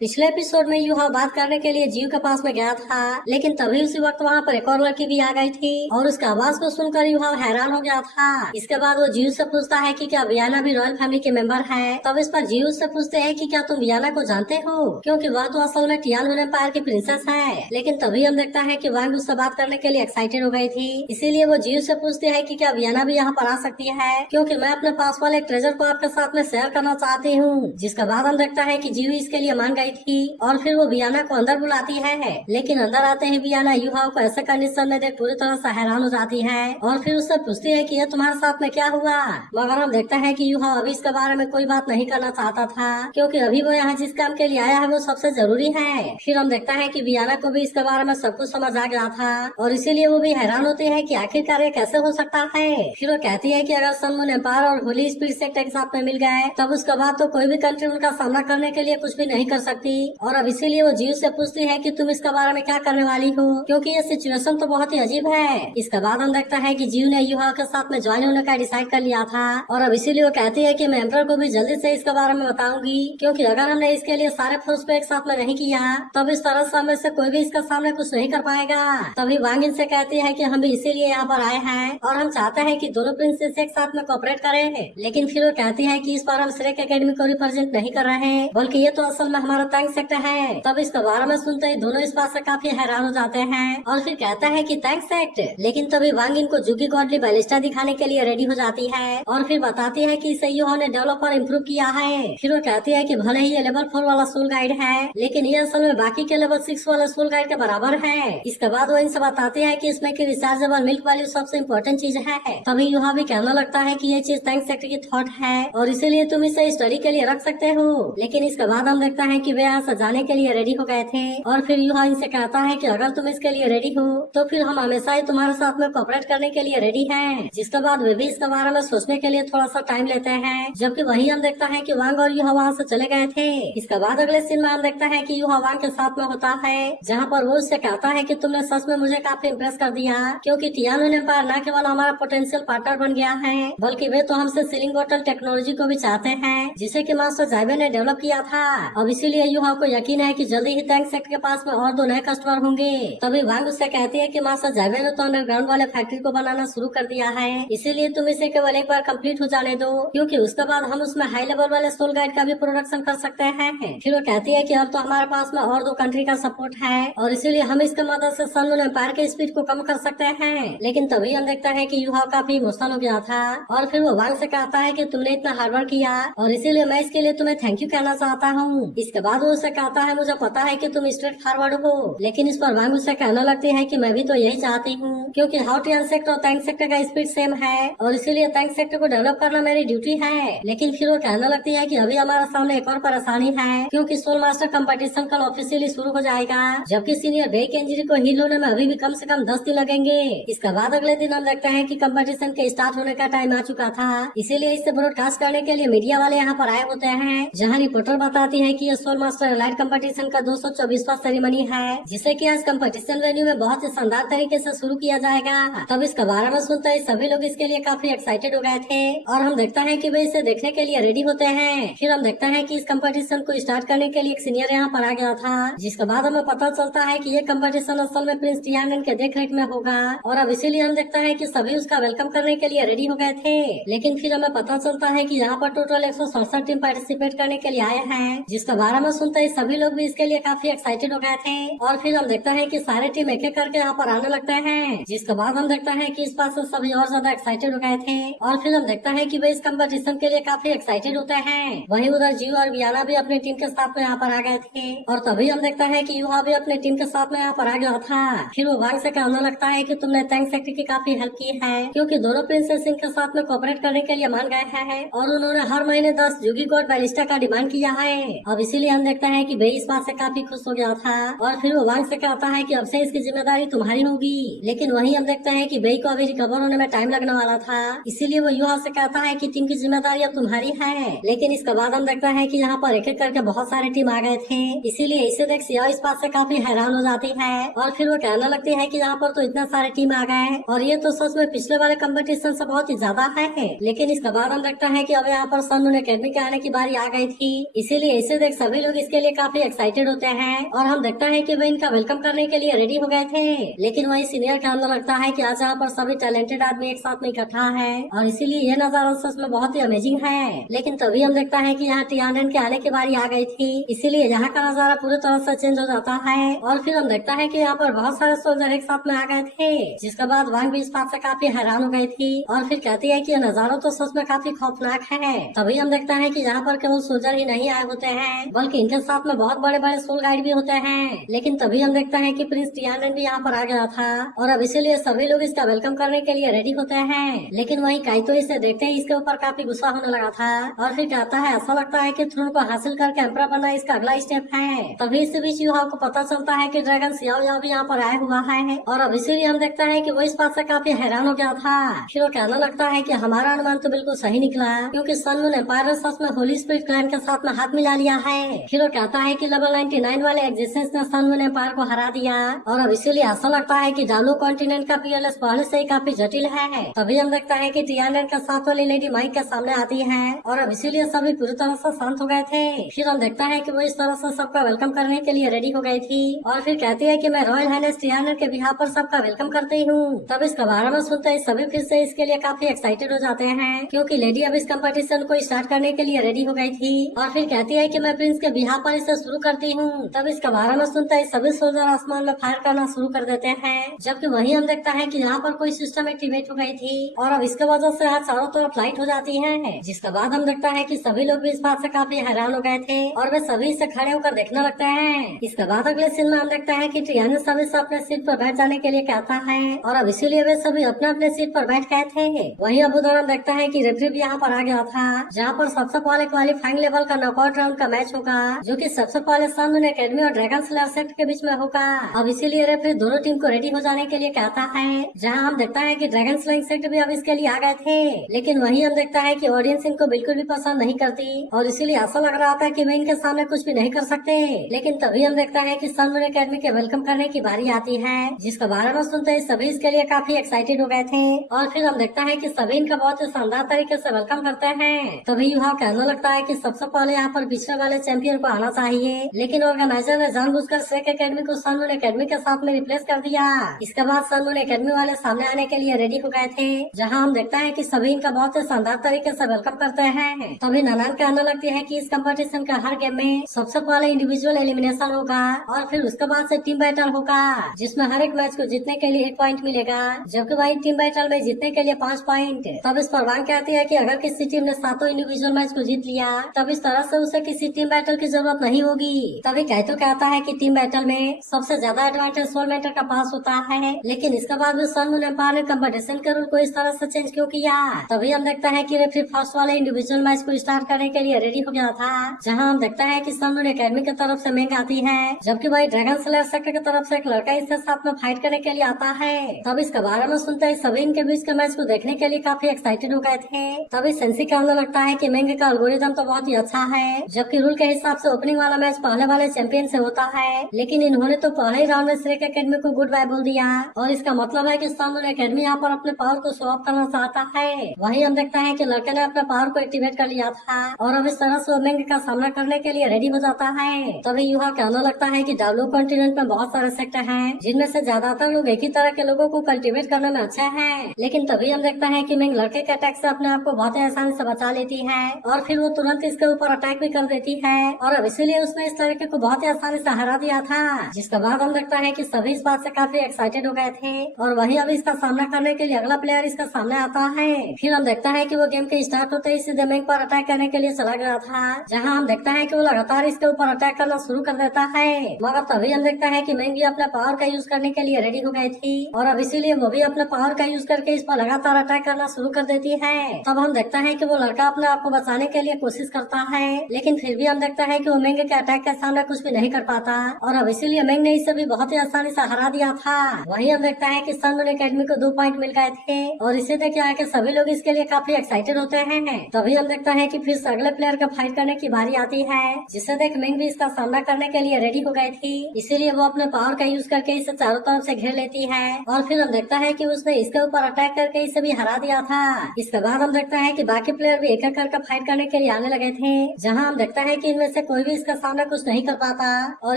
पिछले एपिसोड में यूहा बात करने के लिए जीव के पास में गया था, लेकिन तभी उसी वक्त वहाँ पर एक और लड़की भी आ गई थी और उसके आवाज को सुनकर यूहा हैरान हो गया था। इसके बाद वो जीव से पूछता है कि क्या वियाना भी रॉयल फैमिली के मेंबर है। तब इस पर जीव से पूछते हैं कि क्या तुम वियाना को जानते हो, क्योंकि वह तो असल में टियान एम्पायर की प्रिंसेस है। लेकिन तभी हम देखता है कि वांग उससे बात करने के लिए एक्साइटेड हो गई थी, इसीलिए वो जीव से पूछते हैं कि क्या वियाना भी यहाँ पर आ सकती है, क्योंकि मैं अपने पास वाले ट्रेजर को आपके साथ में शेयर करना चाहती हूँ। जिसके बाद हम देखता है कि जीव इसके लिए मान गई थी और फिर वो वियाना को अंदर बुलाती है। लेकिन अंदर आते ही वियाना युहाओं को ऐसे कंडीशन में देख पूरी तरह से हैरान हो जाती है और फिर उससे पूछती है कि ये तुम्हारे साथ में क्या हुआ। मगर हम देखते हैं कि युहा अभी इसके बारे में कोई बात नहीं करना चाहता था, क्योंकि अभी वो यहाँ जिस काम के लिए आया है वो सबसे जरूरी है। फिर हम देखता है कि वियाना को भी इसके बारे में सब कुछ समझ आ गया था और इसीलिए वो भी हैरान होती है कि आखिरकार ये कैसे हो सकता है। फिर वो कहती है कि अगर सन मून एम्पायर और होली स्पिरिट सेक्ट एक साथ में मिल गए तब उसके बाद तो कोई भी कंट्री उनका सामना करने के लिए कुछ भी नहीं कर सकती। और अब इसीलिए वो जीव से पूछती है कि तुम इसके बारे में क्या करने वाली हो, क्योंकि ये सिचुएशन तो बहुत ही अजीब है। इसके बाद हम देखता है कि जीव ने युहा के साथ में ज्वाइन होने का डिसाइड कर लिया था और अब इसीलिए वो कहती है कि मैं एम्परर को भी जल्दी से इसके बारे में बताऊंगी, क्योंकि अगर हमने इसके लिए सारे फोर्स को एक साथ में नहीं किया तब इस तरह से से कोई भी इसके सामने कुछ नहीं कर पाएगा। तभी वांग इनसे कहती है कि हम भी इसीलिए यहाँ पर आए हैं और हम चाहते हैं कि दोनों प्रिंसेस एक साथ में कोऑपरेट करें। लेकिन फिर वो कहती है कि इस बार हम श्रेक एकेडमी को रिप्रेजेंट नहीं कर रहे हैं, बल्कि ये तो असल में हमारा तंग सेक्टर है। तब इसके बारे में सुनते ही दोनों इस बात से काफी हैरान हो जाते हैं और फिर कहता है कि थैंक्स सेक्ट। लेकिन तभी वांग इनको जुगी गॉडली बैलिस्टा दिखाने के लिए रेडी हो जाती है और फिर बताती है कि इसे युहा ने डेवलप और इम्प्रूव किया है। फिर वो कहती है कि भले ही ये लेवल 4 वाला सोल गाइड है, लेकिन ये असल में बाकी के लेवल 6 वाले सोल गाइड के बराबर है। इसके बाद वो इनसे बताती है कि इसमें की रिचार्जेबल मिल्क वैल्यू सबसे इम्पोर्टेंट चीज है। तभी युहा भी कहने लगता है कि ये चीज थैंक्स सेक्टर की थॉट है और इसीलिए तुम इसे स्टडी के लिए रख सकते हो। लेकिन इसके बाद हम देखता है कि वे यहाँ से जाने के लिए रेडी हो गए थे और फिर युहा इनसे कहता है कि अगर तुम इसके लिए रेडी हो तो फिर हम हमेशा ही तुम्हारे साथ में कोऑपरेट करने के लिए रेडी हैं। जिसके बाद वे भी इसके बारे में सोचने के लिए थोड़ा सा टाइम लेते हैं, जबकि वही हम देखता है कि वांग और युहा वहाँ से चले गए थे। इसके बाद अगले सीन में हम देखता है कि युहा वांग के साथ में होता है, जहाँ पर वो उससे कहता है कि तुमने सच में मुझे काफी इम्प्रेस कर दिया, क्योंकि टियान एम्पायर न केवल हमारा पोटेंशियल पार्टनर बन गया है बल्कि वे तो हमसे सीलिंग बोटल टेक्नोलॉजी को भी चाहते हैं, जिसे कि मास्टर जाइबे ने डेवलप किया था। अब इसीलिए युहा को यकीन है कि जल्दी ही टैंक सेक्टर के पास में और 2 नए कस्टमर होंगे। तभी वांग उससे कहती है कि मास्टर जाइबे ने तो अंडरग्राउंड वाले फैक्ट्री को बनाना शुरू कर दिया है, इसीलिए तुम इसे केवल एक बार कंप्लीट हो जाने दो, क्योंकि उसके बाद हम उसमें हाई लेवल वाले सोल गाइड का भी प्रोडक्शन कर सकते हैं। फिर वो कहती है कि अब तो हमारे पास में और 2 कंट्री का सपोर्ट है और इसीलिए हम इसके मदद से सन मून एम्पायर के स्पीड को कम कर सकते हैं। लेकिन तभी हम देखता है कि युहा काफी इमोशनल हो गया था और फिर वो वांग से कहता है कि तुमने इतना हार्डवर्क किया और इसीलिए मैं इसके लिए तुम्हें थैंक यू कहना चाहता हूँ। इसके बाद वो उससे कहता है मुझे पता है कि तुम स्ट्रेट फॉरवर्ड हो, लेकिन इस पर वांग उससे कहने लगती है कि मैं भी तो यही चाहती हूँ, क्योंकि हाउटियन सेक्टर और टैंक सेक्टर का स्पीड सेम है और इसीलिए टैंक सेक्टर को डेवलप करना मेरी ड्यूटी है। लेकिन फिर वो कहने लगती है कि अभी हमारे सामने एक और परेशानी है, क्योंकि सोल मास्टर कंपटीशन कल ऑफिशियली शुरू हो जाएगा, जबकि सीनियर बेक इंजरी को हील होने में अभी भी कम से कम 10 दिन लगेंगे। इसके बाद अगले दिन हम देखते हैं कि कंपटीशन के स्टार्ट होने का टाइम आ चुका था, इसीलिए इसे ब्रॉडकास्ट करने के लिए मीडिया वाले यहाँ पर आए होते हैं, जहाँ रिपोर्टर बताती है कि ये सोल मास्टर एलाइट कंपटीशन का 224वां सेरेमनी है, जिसे कि आज कंपटीशन वेन्यू में बहुत ही शानदार तरीके से शुरू किया जाएगा। तब इसके बारे में सुनते ही सभी लोग इसके लिए काफी एक्साइटेड हो गए थे और हम देखता है कि वे इसे देखने के लिए रेडी होते हैं। फिर हम देखता है कि इस कंपटीशन को स्टार्ट करने के लिए एक सीनियर यहाँ पर आ गया था, जिसके बाद हमें पता चलता है कि ये कंपटीशन असल में प्रिंस टियानन के देख रेख में होगा और अब इसीलिए हम देखता है कि सभी उसका वेलकम करने के लिए रेडी हो गए थे। लेकिन फिर हमें पता चलता है कि यहाँ पर टोटल 167 टीम पार्टिसिपेट करने के लिए आए हैं, जिसके बारे में सुनते ही सभी लोग भी इसके लिए काफी एक्साइटेड हो गए थे और फिर हम देखता है कि सारे टीम एक एक करके यहाँ पर आने लगते हैं। जिसके बाद हम देखता है कि इस बात से सभी और ज्यादा एक्साइटेड हो गए थे और फिर हम देखता है कि वे इस कंपटीशन के लिए काफी एक्साइटेड होते हैं। वहीं उधर जीव और वियाना भी अपनी टीम के साथ में यहाँ पर आ गए थे और तभी हम देखता है कि युहा भी अपनी टीम के साथ में यहाँ पर आ गया था। फिर वो वांग से कहने लगता है कि तुमने टैंक सेक्टर की काफी हेल्प की है, क्योंकि दोनों प्रिंसेस इनके साथ में कोऑपरेट करने के लिए मान गए हैं और उन्होंने हर महीने 10 जुगी गॉड बैलिस्टा का डिमांड किया है। अब इसीलिए हम देखते हैं कि वे इस बात से काफी खुश हो गया था और फिर वो वांग से कहता है कि अब से इसकी जिम्मेदारी तुम्हारी होगी। लेकिन वहीं हम देखते हैं कि वे को अभी रिकवर होने में टाइम लगने वाला था, इसीलिए वो युहा से कहता है कि टीम की जिम्मेदारी अब तुम्हारी है। लेकिन इसके बाद हम देखते हैं कि यहाँ पर एक एक करके बहुत सारे टीम आ गए थे, इसीलिए इसे देख सिया इस बात से काफी हैरान हो जाती है और फिर वो कहने लगती है कि यहाँ पर तो इतना सारे टीम आ गए और ये तो सच में पिछले वाले कंपटीशन से बहुत ही ज्यादा है। लेकिन इसके बाद हम देखते हैं कि अब यहाँ पर सन मून एकेडमी के आने की बारी आ गई थी, इसीलिए इसे देख सभी लोग लोग इसके लिए काफी एक्साइटेड होते हैं और हम देखते हैं कि वे इनका वेलकम करने के लिए रेडी हो गए थे। लेकिन वही सीनियर का अंदर लगता है कि आज यहाँ पर सभी टैलेंटेड आदमी एक साथ में इकट्ठा है और इसीलिए ये नजारा सच में बहुत ही अमेजिंग है। लेकिन तभी हम देखता है कि यहाँ टियानन के आने की बारी आ गई थी, इसीलिए यहाँ का नजारा पूरी तरह से चेंज हो जाता है और फिर हम देखता है कि यहाँ पर बहुत सारे सोल्जर एक साथ में आ गए थे। जिसके बाद वांग भी इस बात से काफी हैरान हो गई थी और फिर कहती है कि यह नजारा तो सच में काफी खौफनाक है। तभी हम देखता है कि यहाँ पर केवल सोल्जर ही नहीं आए होते हैं बल्कि इनके साथ में बहुत बड़े बड़े सोल गाइड भी होते हैं। लेकिन तभी हम देखता है कि प्रिंस टियानन भी यहाँ पर आ गया था और अब इसीलिए सभी लोग इसका वेलकम करने के लिए रेडी होते हैं। लेकिन वही काइतो इसे देखते ही इसके ऊपर काफी गुस्सा होने लगा था और फिर कहता है ऐसा लगता है कि थ्रोन को हासिल करके एम्परर बनना इसका अगला स्टेप है। तभी इस बीच युवा को पता चलता है कि ड्रैगन सियाओ यहाँ भी यहाँ पर आया हुआ है और अब इसीलिए हम देखता है कि वो इस बात से काफी हैरान हो गया था। फिर वो कहने लगता है कि हमारा अनुमान तो बिल्कुल सही निकला क्योंकि सन मून एम्पायर ने सच में होली स्पिरिट क्लैन के साथ में हाथ मिला लिया है। फिर वो कहता है कि लेवल 99 वाले एग्जिस्टेंस ने सन मून एम्पायर को हरा दिया और अब इसीलिए ऐसा लगता है कि डालो कॉन्टिनेंट का पीएलएस पहले से ही काफी जटिल है। तभी हम देखता है कि टियानन के साथ वाली लेडी माइक के सामने आती है और अब इसीलिए सभी पूरी तरह से शांत हो गए थे। फिर हम देखता है कि वो इस तरह से सबका वेलकम करने के लिए रेडी हो गई थी और फिर कहती है कि मैं रॉयल हाइनेस टियानन के बिहाफ पर सबका वेलकम करती हूँ। तब इसके बारे में सुनते ही सभी फिर से इसके लिए काफी एक्साइटेड हो जाते हैं क्योंकि लेडी अब इस कंपटीशन को स्टार्ट करने के लिए रेडी हो गई थी और फिर कहती है कि मैं प्रिंस के बिहाफ पर इसे शुरू करती हूँ। तब इसके बारे में सुनते ही सभी सोल्जर आसमान में फायर करना शुरू कर देते हैं जबकि वही हम देखता है कि यहाँ पर कोई सिस्टम एक्टिवेट हो गई थी और अब इसके वजह से आज चारों तरफ लाइट हो जाती है। जिसके बाद हम देखता है कि सभी लोग भी इस बात से काफी हैरान हो गए थे और वे सभी से खड़े होकर देखने लगते हैं। इसके बाद अगले सीन में हम देखते हैं कि टियानन सभी से अपने सीट पर बैठ जाने के लिए कहता है और अब इसीलिए वे सभी अपने अपने सीट पर बैठ गए थे। वहीं अब उधर हम देखता है कि रेफरी भी यहाँ पर आ गया था जहाँ पर सबसे पहले क्वालिफाइंग लेवल का नॉकआउट राउंड का मैच होगा जो कि सबसे पहले सन मून एकेडमी और ड्रैगन स्लेयर सेक्ट के बीच में होगा। अब इसीलिए रेफरी दोनों टीम को रेडी हो जाने के लिए कहता है जहाँ हम देखता है कि ड्रैगन स्लेइंग सेक्ट भी अब इसके लिए आ गए थे। लेकिन वहीं हम देखता है कि ऑडियंस इनको बिल्कुल भी पसंद नहीं करती और इसीलिए ऐसा लग रहा था कि वे इनके सामने कुछ भी नहीं कर सकते। लेकिन तभी हम देखता है कि सन मून एकेडमी के वेलकम करने की बारी आती है जिसके बारे में सुनते ही सभी इसके लिए काफी एक्साइटेड हो गए थे और फिर हम देखता है कि सभी इनका बहुत ही शानदार तरीके से वेलकम करते हैं। तभी युवा कहने लगता है कि सबसे पहले यहाँ पर पिछले वाले चैंपियन को आना चाहिए लेकिन ऑर्गेनाइजर ने जानबूझकर श्रेक एकेडमी को सन मून एकेडमी के साथ में रिप्लेस कर दिया। इसके बाद सन मून एकेडमी वाले सामने आने के लिए रेडी हो गए थे जहाँ हम देखता है कि सभी इनका बहुत ही शानदार तरीके से वेलकम करते हैं। तभी ननान कहने लगती है कि इस कंपटीशन के हर गेम में सबसे पहले इंडिविजुअल एलिमिनेशन होगा और फिर उसके बाद से टीम बैटल होगा जिसमें हर एक मैच को जीतने के लिए 1 पॉइंट मिलेगा जबकि वही टीम बैटल में जीतने के लिए 5 पॉइंट। तब इस पर वांग कहती है कि अगर किसी टीम ने 7 इंडिविजुअल मैच को जीत लिया तब इस तरह से उसे किसी टीम बैटल की जरूरत नहीं होगी। तभी काइतो कहता है कि टीम बैटल में सबसे ज्यादा एडवांटेज सोल मेंटर का पास होता है लेकिन इसके बाद भी सन मून एम्पायर ने कंपटीशन के रूल को इस तरह से चेंज क्यों किया। तभी हम देखता है कि रेफरी फर्स्ट वाले इंडिविजुअल मैच को स्टार्ट करने के लिए रेडी हो गया था जहां हम देखता है कि सन मून एकेडमी की तरफ से मेंग आती है जबकि वही ड्रैगन स्लेयर सेक्टर की तरफ से एक लड़का इसके साथ में फाइट करने के लिए आता है। तब इसके बारे में सुनते ही सभी इनके बीच के मैच को देखने के लिए काफी एक्साइटेड हो गए थे। तभी सेंसी कहने लगता है कि मेंग का एल्गोरिथम तो बहुत ही अच्छा है जबकि रूल के हिसाब से ओपनिंग वाला मैच पहले वाले चैंपियन से होता है लेकिन इन्होंने तो पहले ही राउंड में श्रेक एकेडमी को गुड बाय बोल दिया और इसका मतलब है कि सन मून एकेडमी यहाँ पर अपने पावर को शो ऑफ करना चाहता है। वहीं हम देखता है कि लड़के ने अपने पावर को एक्टिवेट कर लिया था और अब इस तरह से मेंग का सामना करने के लिए रेडी हो जाता है। तभी युवा कहने लगता है कि डाब्लो कॉन्टिनेंट में बहुत सारे सेक्टर हैं जिनमें से ज्यादातर लोग एक ही तरह के लोगों को कल्टीवेट करने में अच्छे हैं। लेकिन तभी हम देखता है कि मेंग लड़के के अटैक से अपने आप को बहुत ही आसानी से बचा लेती है और फिर वो तुरंत इसके ऊपर अटैक भी कर देती है और अब इसीलिए उसने इस लड़के को बहुत ही आसानी से हरा दिया था। जिसके बाद हम देखता है कि सभी इस बात से काफी एक्साइटेड हो गए थे और वही अब इसका सामना करने के लिए अगला प्लेयर इसका सामने आता है। फिर हम देखता है कि वो गेम के स्टार्ट होते ही सीधे मेंग पर अटैक करने के लिए चला गया था जहां हम देखता है कि वो लगातार इसके ऊपर अटैक करना शुरू कर देता है मगर तभी हम देखता है कि मेंग भी अपने पावर का यूज करने के लिए रेडी हो गई थी और अब इसीलिए वो भी अपने पावर का यूज करके इस पर लगातार अटैक करना शुरू कर देती है। तब हम देखता है कि वो लड़का अपने आप को बचाने के लिए कोशिश करता है लेकिन फिर भी हम देखता है कि वो मेंग के अटैक के सामने कुछ भी नहीं कर पाता और अब इसीलिए मेंग ने इसे भी बहुत ही आसानी से हरा दिया था। वहीं हम देखता है कि सन मून एकेडमी को 2 पॉइंट मिल गए थे और इसे देख के सभी लोग इसके लिए काफी एक्साइटेड होते हैं। तभी हम देखता है कि फिर से अगले प्लेयर का फाइट करने की बारी आती है जिसे देख मेंग भी इसका सामना करने के लिए रेडी हो गई थी इसीलिए वो अपने पावर का यूज करके इसे चारों तरफ से घेर लेती है और फिर हम देखता है कि उसने इसके ऊपर अटैक करके इसे भी हरा दिया था। इसके बाद हम देखता है कि बाकी प्लेयर भी एक एक करके फाइट करने के लिए आने लगे थे जहां हम देखता है कि इनमें से से कोई भी इसका सामना कुछ नहीं कर पाता और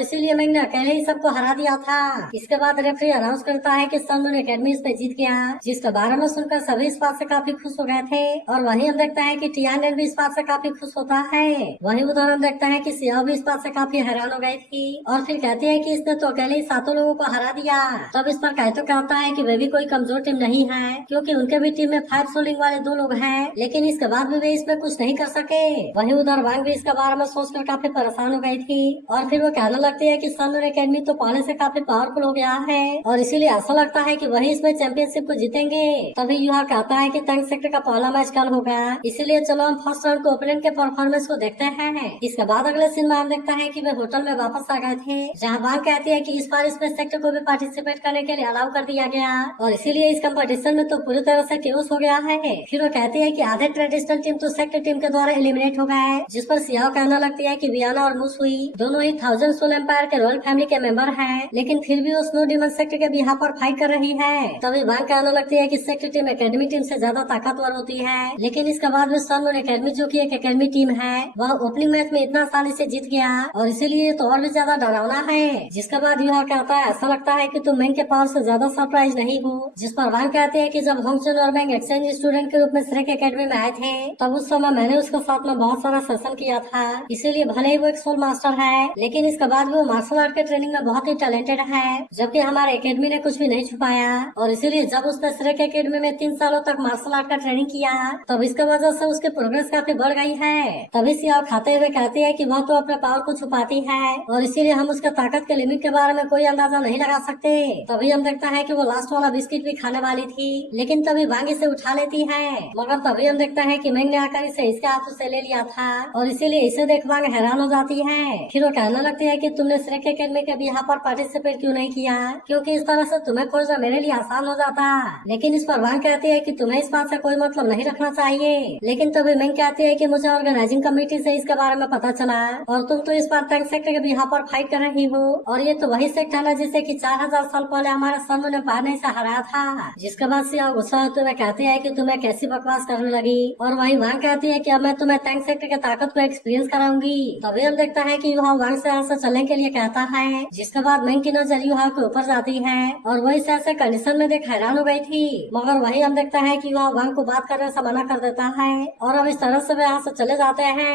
इसीलिए मैंने अकेले ही सबको हरा दिया था। इसके बाद रेफरी अनाउंस करता है कि सनमून एकेडमी इस पे जीत गया, जिसके बारे में सुनकर सभी इस बात से काफी खुश हो गए थे। और वहीं हम देखते हैं कि टियान भी इस बात से काफी खुश होता है। वहीं उधर हम देखते हैं कि सियाओ भी इस बात से काफी हैरान हो गई थी और फिर कहती है कि इसने तो अकेले ही 7 लोगों को हरा दिया। तब इस पर काइतो कहता है कि वे भी कोई कमजोर टीम नहीं है, क्योंकि उनके भी टीम में 5 सोलिंग वाले 2 लोग हैं, लेकिन इसके बाद भी वे इसमें कुछ नहीं कर सके। वहीं उधर वांग भी इसके बारे में सोचकर काफी परेशान हो गई थी और फिर वो कहने लगती है कि सनमून एकेडमी तो पहले से काफी पावरफुल हो गया है और इसीलिए ऐसा लगता है कि वही इसमें चैंपियनशिप को जीतेंगे। तभी युहा कहता है कि तंग सेक्टर का पहला मैच कल होगा, इसीलिए चलो हम फर्स्ट राउंड को ओपोनेंट के परफॉर्मेंस को देखते हैं। इसके बाद अगले सीन में हम देखता है कि वे होटल में वापस आ गए थे, जहां वांग कहती है कि इस बार इसमें सेक्टर को भी पार्टिसिपेट करने के लिए अलाउ कर दिया गया और इसीलिए इस कंपटीशन में तो पूरी तरह से केओस हो गया है। फिर वो कहती है कि आधे ट्रेडिशनल टीम तो सेक्टर टीम के द्वारा एलिमिनेट हो गए, जिस पर सियाओ कहने लगती है कि वियाना और मुसुई दोनों ही 1000 सोल एम्पायर के रॉयल फैमिली के मेंबर हैं, लेकिन फिर भी वो स्नो डीमन सेक्टर के बिहाफ पर फाइट कर रही है। तभी वांग कहने लगती है कि सेक्टर टीम एकेडमी टीम से ज्यादा ताकतवर होती है, लेकिन इसके बाद भी सनमून एकेडमी जो की एक एकेडमी टीम है वह ओपनिंग मैच में इतना आसानी से जीत गया और इसीलिए तो और भी ज्यादा डरावना है। जिसके बाद युहा कहता है ऐसा लगता है कि तुम मैंग के पावर से ज्यादा सरप्राइज नहीं हो। जिस पर वांग कहते हैं कि जब होंगचन और मैंग एक्सचेंज स्टूडेंट के रूप में श्रेक एकेडमी में आए थे तब उस समय मैंने उसके साथ में बहुत सारा सेशन किया था, इसीलिए भले ही वो एक सोल मास्टर है, लेकिन इसके बाद वो मार्शल आर्ट के ट्रेनिंग में बहुत ही टैलेंटेड है, जबकि हमारे एकेडमी ने कुछ भी नहीं छुपाया और इसीलिए जब उसने श्रेक एकेडमी में 3 सालों तक मार्शल आर्ट का ट्रेनिंग किया तब इसके वजह से उसकी प्रोग्रेस काफी बढ़ गई है। तभी सियाओ खाते हुए कहती है कि वह तो अपने पावर को छुपाती है और इसीलिए हम उसके ताकत के लिमिट के बारे में कोई अंदाजा नहीं लगा सकते। तभी हम देखता है कि वो लास्ट वाला बिस्किट भी खाने वाली थी, लेकिन तभी वांग इसे उठा लेती है, मगर तभी हम देखता है कि मैंग ने आकर इसे इसके हाथों से ले लिया था और इसीलिए इसे देख वांग हैरान हो जाती है। फिर वो कहने लगती है कि तुमने श्रेक एकेडमी के भी यहाँ पर पार्टिसिपेट क्यों नहीं किया, क्योंकि इस तरह से तुम्हें खोजना मेरे लिए आसान हो जाता। लेकिन इस पर वांग कहती है कि तुम्हें इस बात से कोई मतलब नहीं रखना चाहिए। लेकिन तभी मैंग कहती है कि मुझे ऑर्गेनाइजिंग कमेटी से इसके बारे में पता चला और तुम तो इस बार टंग सेक्टर के भी यहाँ पर फाइट कर रही हो और ये तो वही सेक्टर है जिसे कि 4000 साल पहले हमारे सनमून ने पाने से हराया था। जिसके बाद सियाओ गुस्सा होते हुए कहती है कि तुम्हें कैसी बकवास करने लगी और वही वांग कहती है कि अब मैं तुम्हें टैंक सेक्टर के ताकत को एक्सपीरियंस कराऊंगी। तभी हम देखता है कि युहा वांग से यहाँ से चलने के लिए कहता है, जिसके बाद मैंग की नजर युहा के ऊपर जाती है और वही से ऐसे कंडीशन में देख हैरान हो गई थी, मगर वही हम देखता है कि युहा वांग को बात करने से मना कर देता है और अब इस तरह से वे यहाँ से चले जाते हैं।